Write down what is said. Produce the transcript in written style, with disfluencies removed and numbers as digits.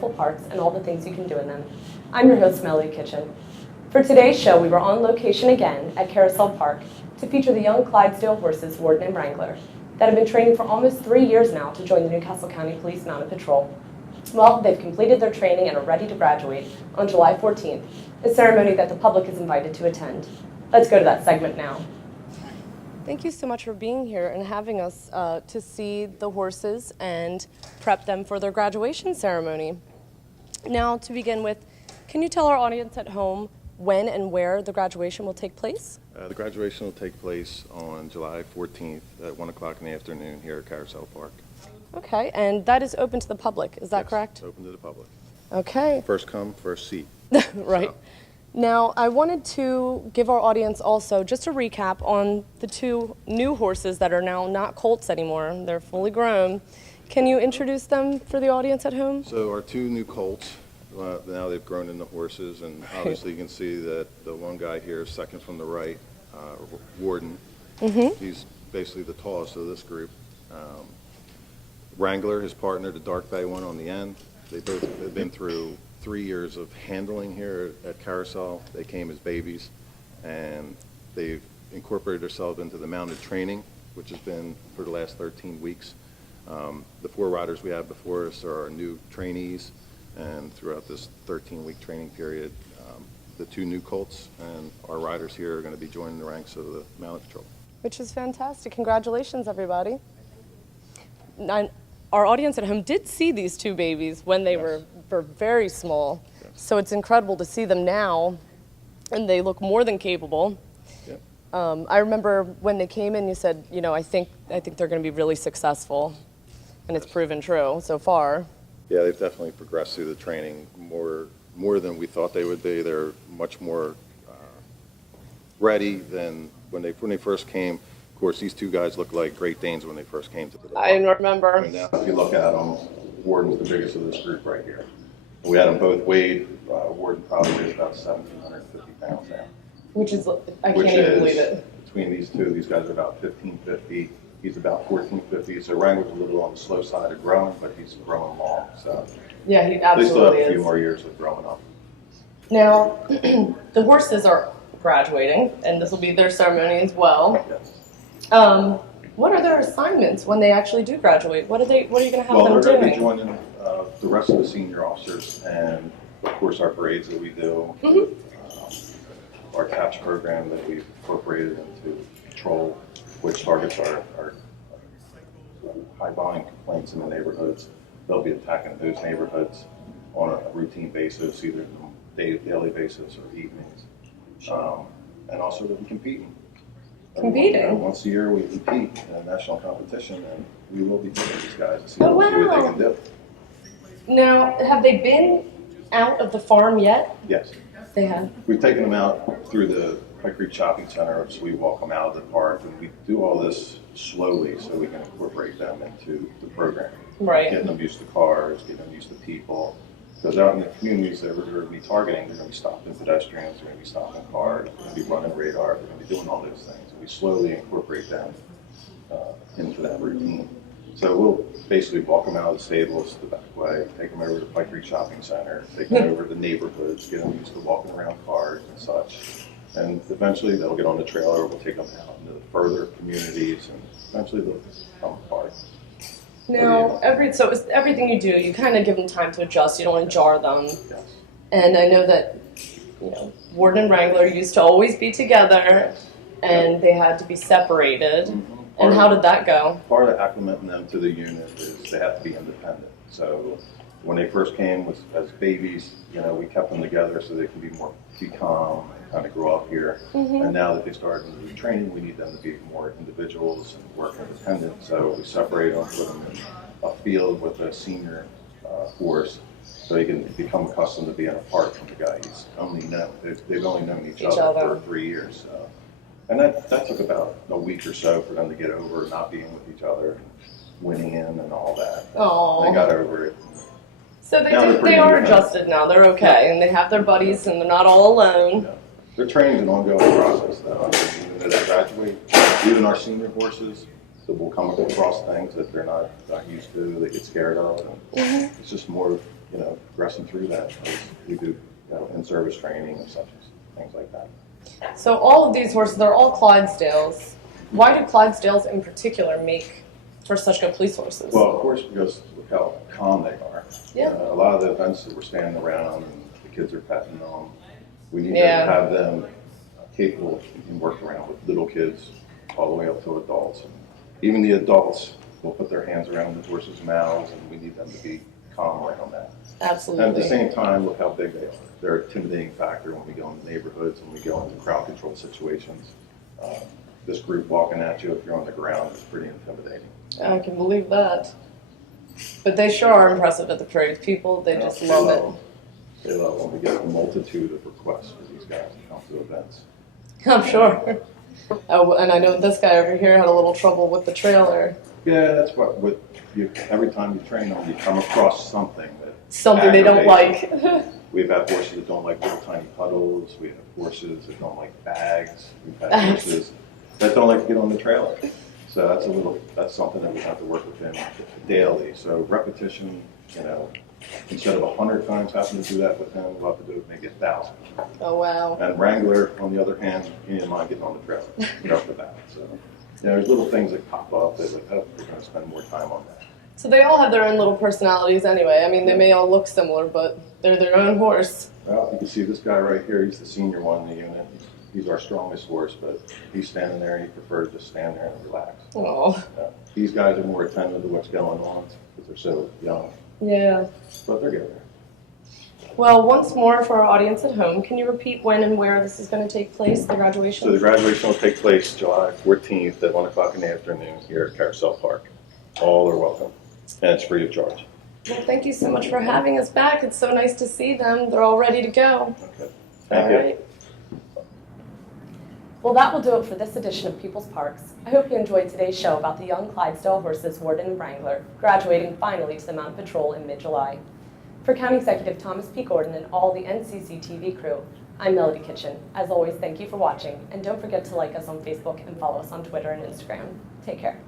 wonderful parks and all the things you can do in them. I'm your host, Melody Kitchen. For today's show, we were on location again at Carousel Park to feature the young Clydesdale horses, Warden and Wrangler, that have been training for almost 3 years now to join the new Castle County Police Mounted Patrol. Well, they've completed their training and are ready to graduate on July 14th, a ceremony that the public is invited to attend. Let's go to that segment now. Thank you so much for being here and having us to see the horses and prep them for their graduation ceremony. Now, to begin with, can you tell our audience at home when and where the graduation will take place? The graduation will take place on July 14th at 1 o'clock in the afternoon here at Carousel Park. Okay, and that is open to the public, is that correct? It's open to the public. Okay. First come, first seat. Right. So. Now, I wanted to give our audience also just a recap on the two new horses that are now not colts anymore. They're fully grown. Can you introduce them for the audience at home? So our two new colts, now they've grown into horses, and obviously you can see that the one guy here, second from the right, Warden, he's basically the tallest of this group. Wrangler, his partner, the dark bay one on the end, they both have been through 3 years of handling here at Carousel. They came as babies, and they've incorporated themselves into the mounted training, which has been for the last 13 weeks. The 4 riders we have before us are our new trainees, and throughout this 13-week training period, the 2 new colts and our riders here are going to be joining the ranks of the Mounted Patrol. Which is fantastic. Congratulations, everybody. Our audience at home did see these 2 babies when they were very small, so it's incredible to see them now, and they look more than capable. Yep. I remember when they came in, you said, you know, I think they're going to be really successful, and it's proven true so far. Yeah, they've definitely progressed through the training more than we thought they would be. They're much more ready than when they first came. Of course, these 2 guys looked like Great Danes when they first came to the park. I remember. And now, if you look at them, Warden's the biggest of this group right here. We had them both weighed. Warden probably weighs about 1,750 pounds now. Which is, I can't even believe it. Between these 2, these guys are about 1,550. He's about 1,450. So Wrangler's a little on the slow side of growing, but he's growing long. So yeah, he absolutely is. They still have a few more years of growing up. Now, the horses are graduating, and this will be their ceremony as well. Yes. What are their assignments when they actually do graduate? What are you going to have them doing? Well, they're going to be joining the rest of the senior officers, and of course our parades that we do, our TAPS program that we've incorporated into patrol, which targets our high volume complaints in the neighborhoods. They'll be attacking those neighborhoods on a routine basis, either on a daily basis or evenings, and also they'll be competing. Once a year we compete in a national competition, and we will be doing these guys to see what they can do. Now, have they been out of the farm yet? Yes. They have? We've taken them out through the Pike Creek Shopping Center, so we walk them out of the park, and we do all this slowly so we can incorporate them into the program. Right. Getting them used to cars, getting them used to people. Because out in the communities that we're going to be targeting, they're going to be stopping pedestrians, they're going to be stopping cars, they're going to be running radar, they're going to be doing all those things. And we slowly incorporate them into that routine. So we'll basically walk them out of the stables the back way, take them over to Pike Creek Shopping Center, take them over to the neighborhoods, get them used to walking around cars and such. And eventually they'll get on the trailer, we'll take them out into the further communities, and eventually they'll come apart. Now, so it's everything you do, you kind of give them time to adjust. You don't want to jar them. Yes. And I know that, Warden and Wrangler used to always be together, and they had to be separated. And how did that go? Part of acclimating them to the unit is they have to be independent. So when they first came as babies, we kept them together so they can be calm and kind of grow up here. And now that they started in the training, we need them to be more individuals and work independent. So we separate them, put them in a field with a senior force so he can become accustomed to being apart from the guy he's only known. They've only known each other for 3 years. So. And that took about a week or so for them to get over not being with each other, and winning in and all that. Oh. They got over it. So they are adjusted now. They're okay, and they have their buddies, and they're not all alone. Yeah. Their training's an ongoing process, though. Even though they graduate, even our senior horses, will come across things that they're not used to, they get scared of. And it's just more progressing through that. We do in-service training and such things like that. So all of these horses, they're all Clydesdales. Why do Clydesdales in particular make for such good police horses? Well, of course, because look how calm they are. Yeah. A lot of the events that we're standing around and the kids are petting them, we need Yeah. to have them capable of working around with little kids all the way up to adults. And even the adults will put their hands around the horses' mouths, and we need them to be calm around that. Absolutely. And at the same time, look how big they are. They're an intimidating factor when we go into neighborhoods, when we go into crowd control situations. This group walking at you, if you're on the ground, is pretty intimidating. I can believe that. But they sure are impressive at the parades. People, they just love it. They love when we get a multitude of requests for these guys to come to events. I'm sure. Oh, and I know this guy over here had a little trouble with the trailer. Yeah, that's what every time you train them, you come across something that Something they don't aggravates like. We've had horses that don't like little tiny puddles. We have horses that don't like bags. We've had horses that don't like to get on the trailer. So that's something that we have to work with them daily. So repetition, instead of 100 times having to do that with him, we'll have to do it maybe 1,000. Oh, wow. And Wrangler, on the other hand, he didn't mind getting on the trailer right for that. So, there's little things that pop up that like, oh, we're going to spend more time on that. So they all have their own little personalities anyway. I mean, they may all look similar, but they're their own horse. Well, you can see this guy right here. He's the senior one in the unit. He's our strongest horse, but he's standing there and he prefers to just stand there and relax. Oh. These guys are more attentive to what's going on because they're so young. Yeah. But they're getting there. Well, once more for our audience at home, can you repeat when and where this is going to take place, the graduation? So the graduation will take place July 14th at 1 o'clock in the afternoon here at Carousel Park. All are welcome, and it's free of charge. Well, thank you so much for having us back. It's so nice to see them. They're all ready to go. Okay. Thank you. Right. Well, that will do it for this edition of People's Parks. I hope you enjoyed today's show about the young Clydesdale horses Warden and Wrangler, graduating finally to the Mounted Patrol in mid-July. For County Executive Thomas P. Gordon and all the NCC TV crew, I'm Melody Kitchen. As always, thank you for watching, and don't forget to like us on Facebook and follow us on Twitter and Instagram. Take care.